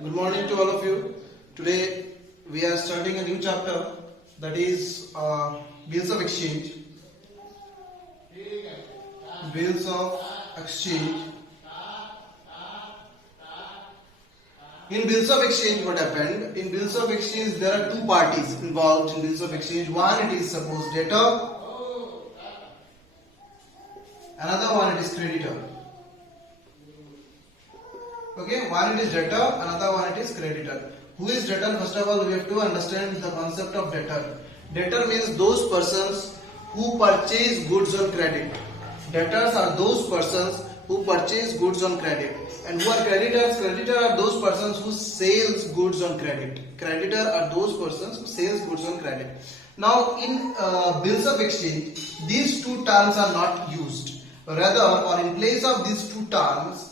Good morning to all of you. Today we are starting a new chapter, that is bills of exchange. Bills of exchange. In bills of exchange, what happened? In bills of exchange, there are two parties involved in bills of exchange. One, it is suppose debtor. Another one, it is creditor. Okay, one it is debtor, another one it is creditor. Who is debtor? First of all, we have to understand the concept of debtor. Debtor means those persons who purchase goods on credit. Debtors are those persons who purchase goods on credit. And who are creditors? Creditor are those persons who sells goods on credit. Creditor are those persons who sells goods on credit. Now, in bills of exchange, these two terms are not used. Rather, or in place of these two terms,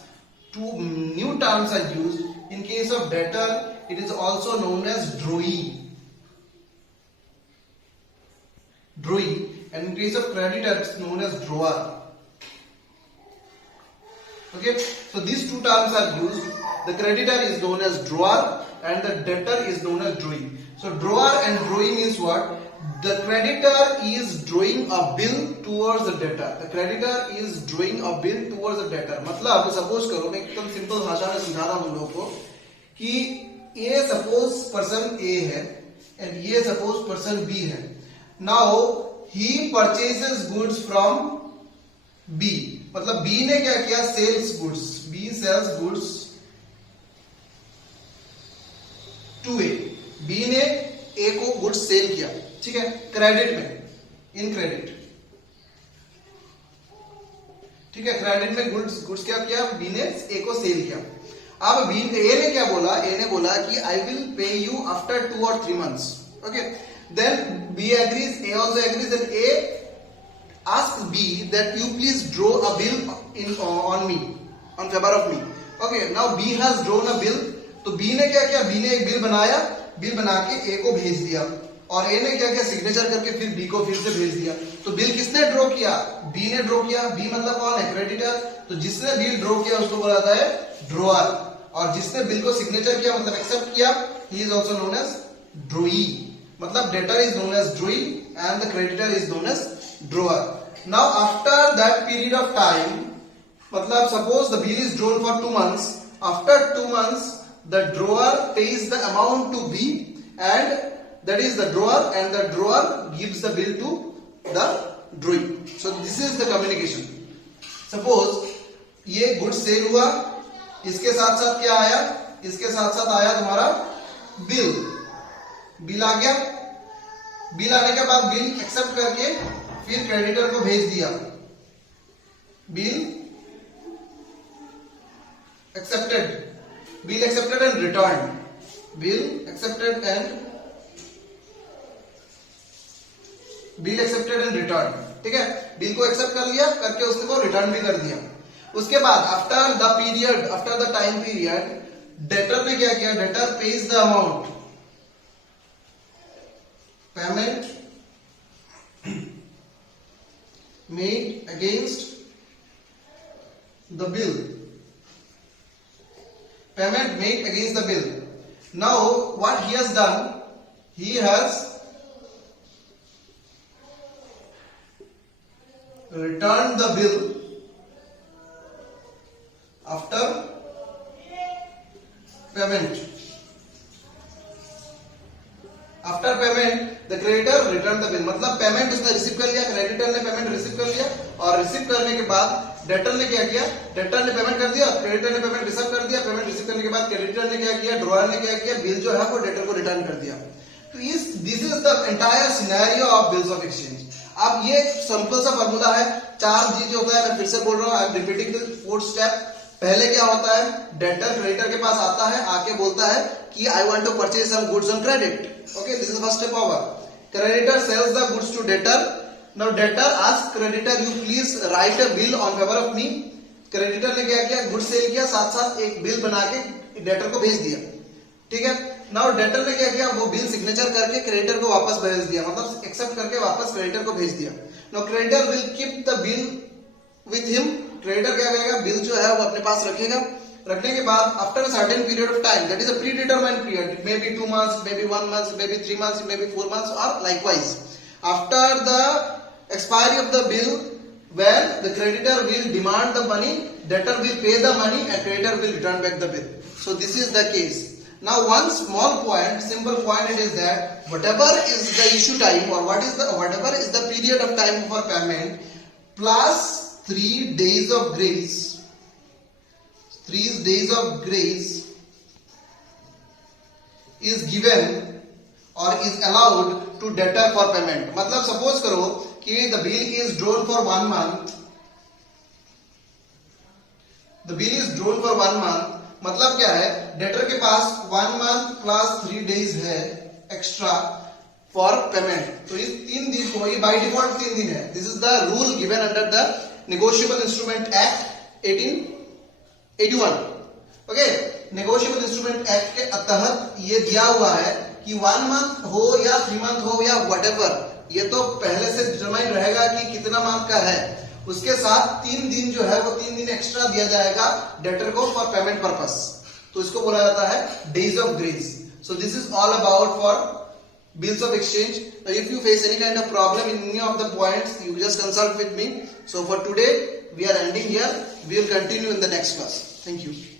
two new terms are used. In case of debtor, it is also known as drawee. Drawee. And in case of creditor, it is known as drawer. Okay, so these two terms are used. The creditor is known as drawer and the debtor is known as drawee. So drawer and drawee means what? The creditor is drawing a bill towards the debtor. The creditor is drawing a bill towards the debtor. मतलब suppose करो, मैं एकदम simple भाषा में समझा रहा हूँ लोगों को कि ये सपोज पर्सन ए है and ये सपोज पर्सन बी है. Now he purchases goods from B. मतलब B ने क्या किया? Sells goods. B sells goods to A. B ने A को गुड्स सेल किया. ठीक है, क्रेडिट में, इन क्रेडिट. ठीक है, क्रेडिट में गुड्स क्या किया? बी ने ए को सेल किया. अब बी ए ने क्या बोला? ए ने बोला कि I will pay you after 2 or 3 months. Okay, then B agrees, A also agrees and A asks B that you please draw a bill on me, on favor of me. Okay, now B has drawn a bill. तो B ने क्या किया? B ने एक bill बनाया, bill बना के A को भेज दिया और A ने क्या किया? सिग्नेचर करके फिर B को फिर से भेज दिया. तो बिल किसने ड्रॉ किया? B ने ड्रॉ किया. B मतलब कौन है? क्रेडिटर. तो जिसने बिल ड्रॉ किया उसको बोला जाता है ड्रॉअर, और जिसने बिल को सिग्नेचर किया मतलब एक्सेप्ट किया, he is also known as drawee. मतलब debtor is known as drawee and the creditor is known as drawer. Now after that period of time, मतलब suppose the bill is drawn for 2 months. After 2 months, the drawer pays the amount to B, and that is the drawer, and the drawer gives the bill to the drawee. So this is the communication. Suppose ये goods sale हुआ, इसके साथ साथ क्या आया? इसके साथ साथ आया तुम्हारा बिल. बिल आ गया. बिल आने के बाद बिल एक्सेप्ट करके फिर क्रेडिटर को भेज दिया. Bill accepted. Bill accepted and return. Bill accepted and return. ठीक है, बिल को एक्सेप्ट कर लिया, करके उसको रिटर्न भी कर दिया. उसके बाद after the time period, debtor ने क्या किया? Debtor page the amount. Payment made against the bill. Payment made against the bill. Now what he has done? He has returned the bill after payment. After payment the creditor return the bill. मतलब payment उसने receive कर लिया, creditor ने payment receive कर लिया, और receive करने के बाद डेटर ने क्या किया? डेटर ने पेमेंट कर दिया, क्रेडिटर ने पेमेंट रिसीव कर दिया. पेमेंट रिसीव करने के बाद क्रेडिटर ने क्या किया? ड्रॉअर ने क्या किया? बिल जो है वो डेटर को रिटर्न कर दिया. तो this is the entire scenario of bills of exchange. अब ये सिंपल सा फॉर्मूला है. 4 चीज होता है. मैं फिर से बोल रहा हूँ, I am repeating the 4th step. पहले क्या होता है? डेटर क्रेडिटर के पास आता है, आके बोलता है कि I want to purchase some goods on credit. Okay, this is first step over. Creditor sells the goods to debtor. Now debtor asks creditor, you please write a bill on favor of me. Creditor ने क्या किया? Goods sell किया, साथ साथ एक bill बना के debtor को भेज दिया. ठीक है. नाउ डेटर ने क्या किया? वो बिल सिग्नेचर करके क्रेडिटर को वापस भेज दिया, मतलब एक्सेप्ट करके वापस क्रेडिटर को भेज दिया. Now creditor will keep the bill with him. Creditor क्या करेगा? बिल जो है वो अपने पास रखेगा. रखने के बाद after a certain period of time, that is a pre determined period, may be 2 months, maybe 1 month, maybe 3 months, maybe 4 months, or likewise, after the expiry of the bill, when the creditor will demand the money, debtor will pay the money and creditor will return back the bill. So this is the case. Now one small point, simple point, it is that whatever is the issue time or whatever is the period of time for payment plus 3 days of grace, 3 days of grace is given or is allowed to debtor for payment. मतलब suppose करो कि the bill is drawn for 1 month, the bill is drawn for 1 month, मतलब क्या है, debtor के पास 1 month plus 3 days है extra for payment. तो इस 3 दिन को, ये बाय डिफॉल्ट 3 दिन है. This is the rule given under the negotiable instrument act 1881. Okay, negotiable instrument act के तहत ये दिया हुआ है कि 1 month हो या 3 month हो या व्हाटएवर, ये तो पहले से डिटरमाइन रहेगा कि कितना मंथ का है. उसके साथ 3 दिन जो है वो 3 दिन एक्स्ट्रा दिया जाएगा डेटर को फॉर पेमेंट पर्पस. तो इसको बोला जाता है days of grace. So this is all about for bills of exchange. Now if you face any kind of problem in any of the points, you just consult with me. So for today we are ending here. We will continue in the next class. Thank you.